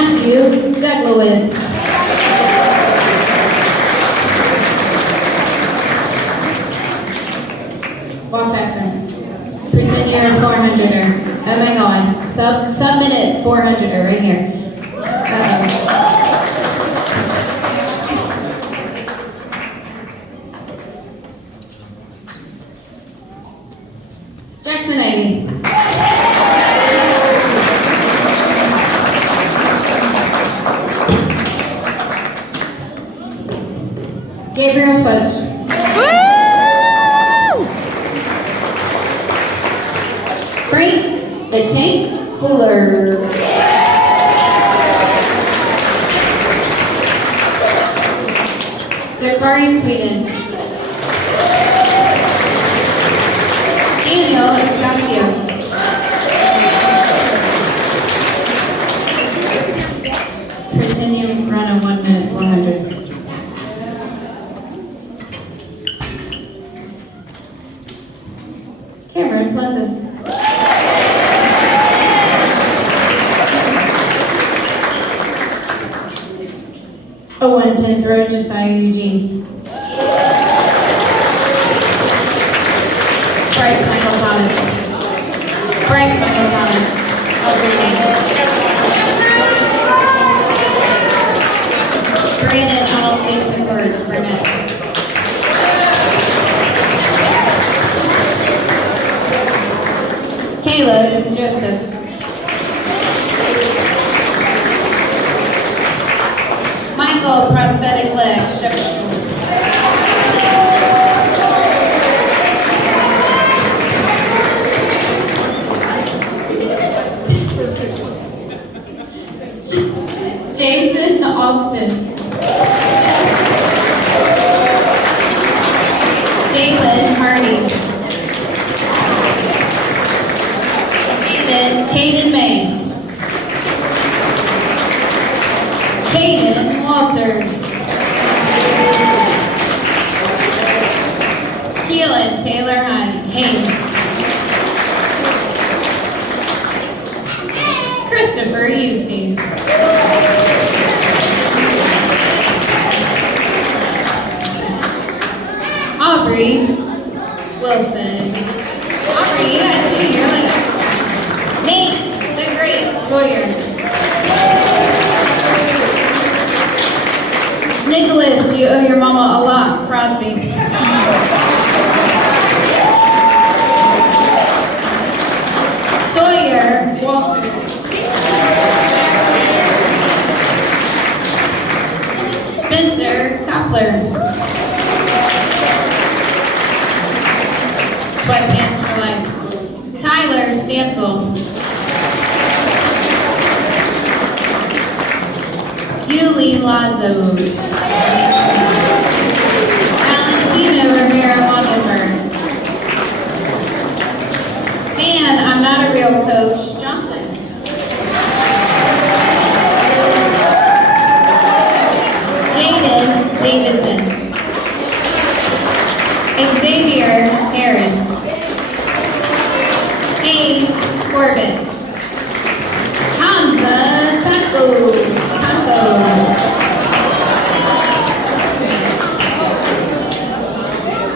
Matthew Douglas. Walk faster. Pretend you're a 400er. Oh my god. Sub-minute 400er right here. Jackson 80. Gabriel Fudge. Frank the Tank Fuller. Dakari, Sweden. Daniel Estacio. Pretend you run a 1 minute 400. Cameron Pleasant. A 110 throw, Josiah Eugene. Bryce Michael Thomas. Bryce Michael Thomas. Brandon Altston Bird, Burnett. Caleb Joseph. Michael prosthetic leg, Shepherd. Jason Austin. Jalen Hardy. Caden May. Caden Walters. Keelan Taylor Haynes. Christopher Usey. Aubrey Wilson. Aubrey, you got two. You're like Nate the Great Sawyer. Nicholas, you owe your mama a lot. Crosby. Sawyer Walter. Spencer Koppler. Sweatpants for life. Tyler Stansel. Yuli Lazo. Valentina Rivera Montever. And I'm not a real coach, Johnson. Jaden Davidson. Xavier Harris. Hayes Corbett. Hamza Taco.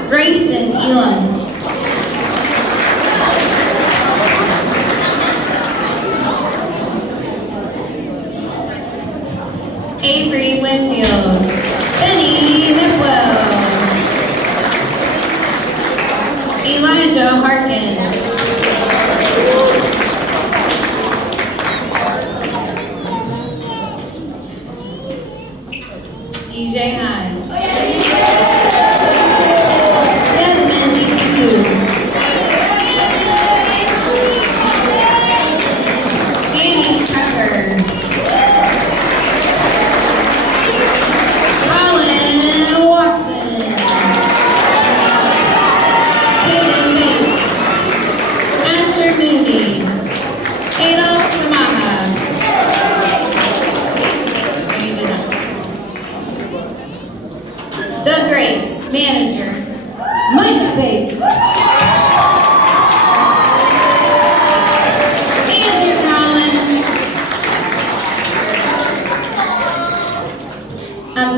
Grayson Elam. Avery Winfield. Benny Nipwell. Elijah Harkins. DJ Hines. Desmond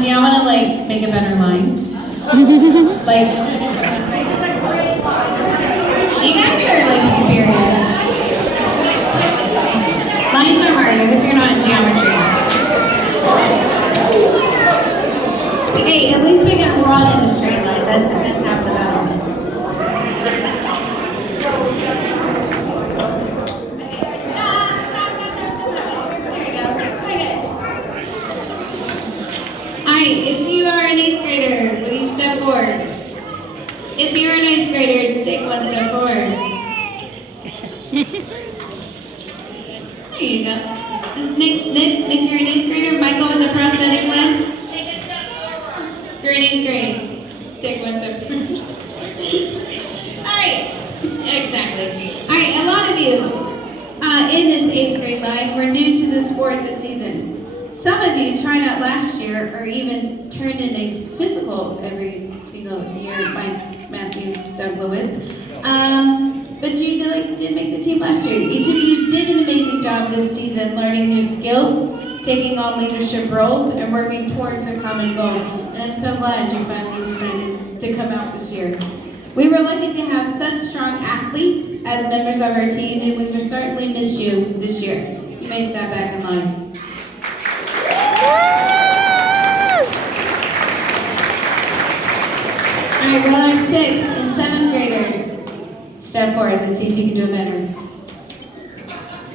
do y'all want to like make a better line? Like, you guys are like superior. Lines are hard if you're not in geometry. Hey, at least we got rod in a straight line. That's half the battle. There you go. Okay. Alright, if you are an 8th grader, will you step forward? If you're an 8th grader, take one step forward. There you go. Is Nick, you're an 8th grader? Michael with the prosthetic leg? You're in 8th grade. Take one step forward. Alright. Exactly. Alright, a lot of you in this 8th grade line were new to the sport this season. Some of you tried out last year or even turned in a physical every single year by Matthew Douglowitz. But you did make the team last year. Each of you did an amazing job this season learning new skills, taking on leadership roles, and working towards a common goal. And I'm so glad you finally decided to come out this year. We were lucky to have such strong athletes as members of our team, and we will certainly miss you this year. You may step back in line. All right, we'll have 6th and 7th graders. Step forward, let's see if you can do it better.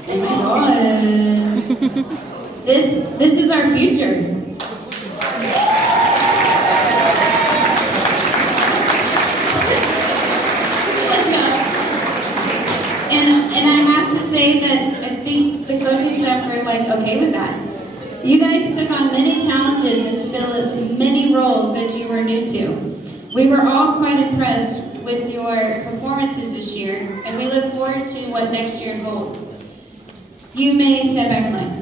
Oh my God. This is our future. And I have to say that I think the coaching staff were like okay with that. You guys took on many challenges and filled many roles that you were new to. We were all quite impressed with your performances this year, and we look forward to what next year holds. You may step back in line.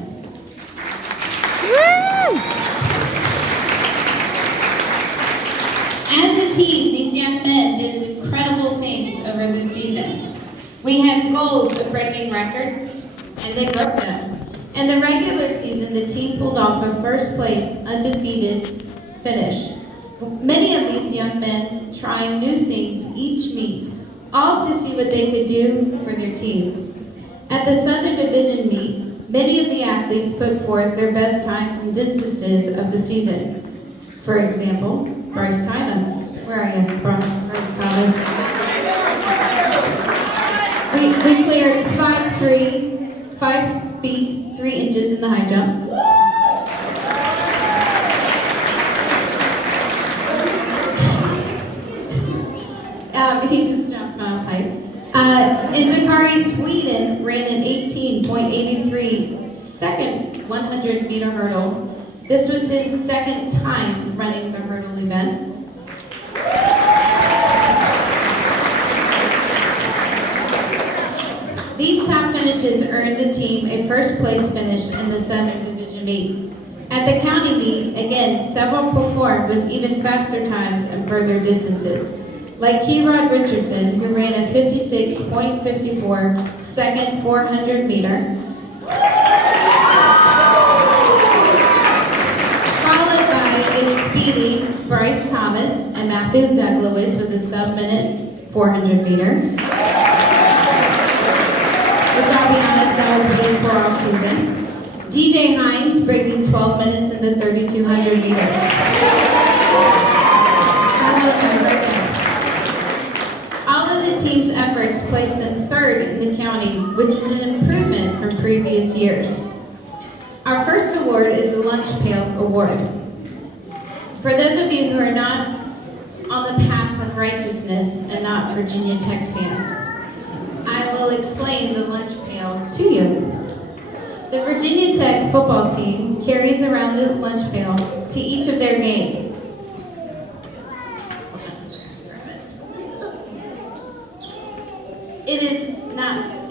As a team, these young men did incredible things over the season. We had goals of breaking records, and they broke them. In the regular season, the team pulled off a first place, undefeated finish. Many of these young men trying new things each meet, all to see what they could do for their team. At the Southern Division meet, many of the athletes put forth their best times and distances of the season. For example, Bryce Thomas. Where are you, Bryce Thomas? We cleared 5 feet, 3 inches in the high jump. He just jumped miles high. In Dakari, Sweden, ran an 18.83 second 100-meter hurdle. This was his 2nd time running the hurdle event. These top finishes earned the team a first place finish in the Southern Division meet. At the county meet, again, several performed with even faster times and further distances, like Keyrod Richardson, who ran a 56.54 second 400 meter, followed by a speedy Bryce Thomas and Matthew Douglowitz with a sub-minute 400 meter, which I'll be honest, I was waiting for all season. DJ Hines breaking 12 minutes in the 3,200 meters. All of the team's efforts placed them 3rd in the county, which is an improvement from previous years. Our first award is the Lunch Pail Award. For those of you who are not on the path of righteousness and not Virginia Tech fans, I will explain the lunch pail to you. The Virginia Tech football team carries around this lunch pail to each of their games.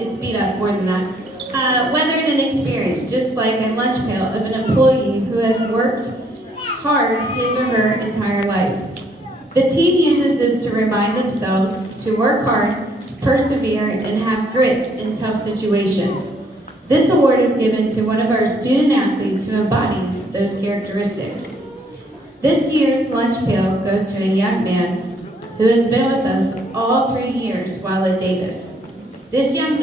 It's beat up more than that. Weathered and experienced, just like a lunch pail of an employee who has worked hard his or her entire life. The team uses this to remind themselves to work hard, persevere, and have grit in tough situations. This award is given to one of our student athletes who embodies those characteristics. This year's lunch pail goes to a young man who has been with us all 3 years while at Davis. This young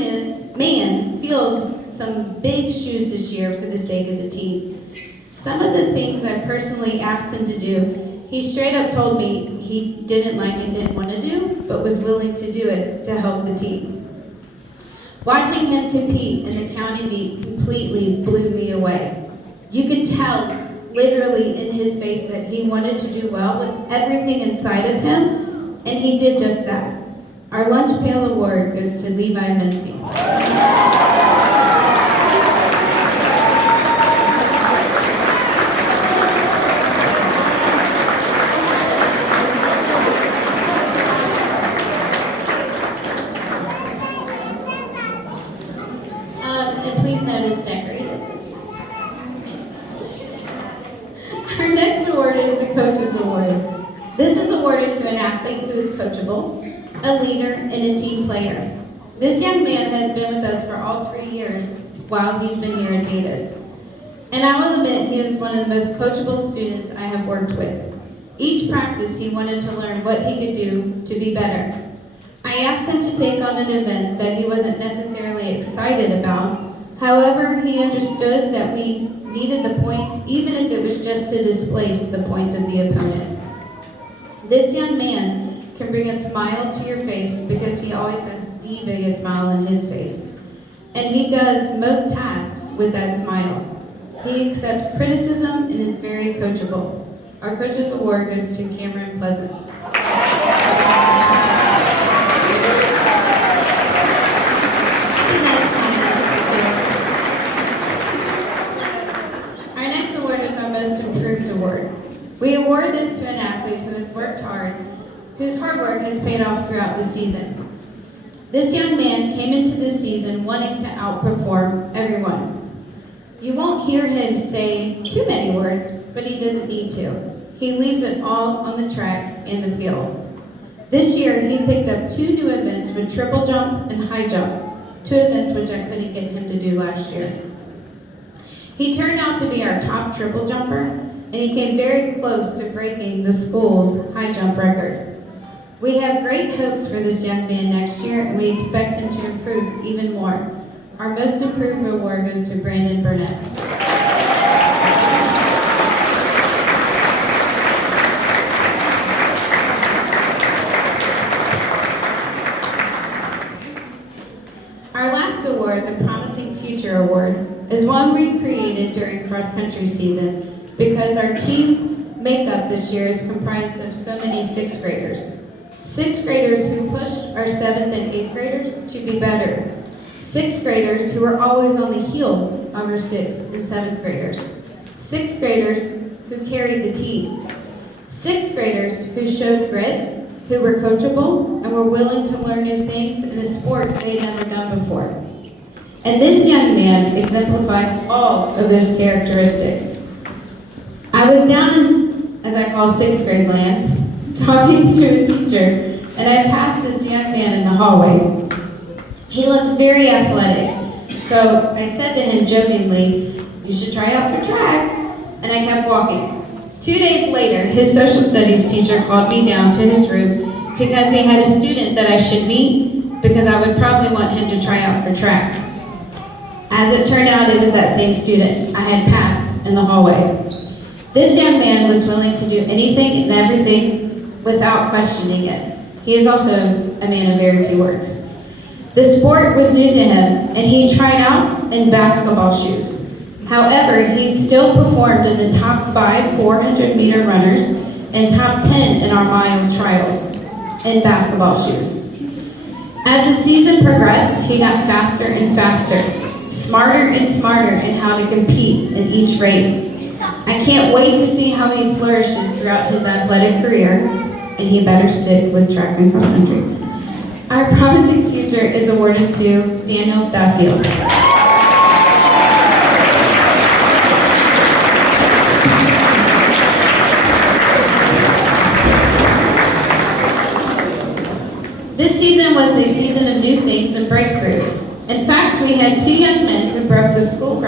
man filled some big shoes this year for the sake of the team. Some of the things I personally asked him to do, he straight up told me he didn't like and didn't want to do, but was willing to do it to help the team. Watching him compete in the county meet completely blew me away. You could tell literally in his face that he wanted to do well with everything inside of him, and he did just that. Our lunch pail award goes to Levi Mincy. And please notice decorated. Our next award is the Coach's Award. This is awarded to an athlete who is coachable, a leader, and a team player. This young man has been with us for all 3 years while he's been here at Davis. And I will admit he is one of the most coachable students I have worked with. Each practice he wanted to learn what he could do to be better. I asked him to take on an event that he wasn't necessarily excited about. However, he understood that we needed the points even if it was just to displace the points of the opponent. This young man can bring a smile to your face because he always has the biggest smile on his face. And he does most tasks with that smile. He accepts criticism and is very coachable. Our Coach's Award goes to Cameron Pleasance. Our next award is our Most Improved Award. We award this to an athlete who has worked hard, whose hard work has paid off throughout the season. This young man came into this season wanting to outperform everyone. You won't hear him say too many words, but he doesn't need to. He leaves it all on the track and the field. This year, he picked up 2 new events with triple jump and high jump, 2 events which I couldn't get him to do last year. He turned out to be our top triple jumper, and he came very close to breaking the school's high jump record. We have great hopes for this young man next year, and we expect him to improve even more. Our Most Improved Award goes to Brandon Burnett. Our last award, the Promising Future Award, is one we created during cross-country season because our team makeup this year is comprised of so many 6th graders. 6th graders who pushed our 7th and 8th graders to be better. 6th graders who were always on the heels of our 6th and 7th graders. 6th graders who carried the team. 6th graders who showed grit, who were coachable, and were willing to learn new things in a sport they had never done before. And this young man exemplified all of those characteristics. I was down in, as I call 6th grade land, talking to a teacher, and I passed this young man in the hallway. He looked very athletic, so I said to him jokingly, "You should try out for track," and I kept walking. 2 days later, his social studies teacher called me down to his room because he had a student that I should meet because I would probably want him to try out for track. As it turned out, it was that same student I had passed in the hallway. This young man was willing to do anything and everything without questioning it. He is also a man of very few words. The sport was new to him, and he tried out in basketball shoes. However, he still performed in the top 5 400-meter runners and top 10 in our mile trials in basketball shoes. As the season progressed, he got faster and faster, smarter and smarter in how to compete in each race. I can't wait to see how he flourishes throughout his athletic career, and he better stick with track and cross country. Our Promising Future is awarded to Daniel Stasio. This season was a season of new things and breakthroughs. In fact, we had 2 young men who broke the school record.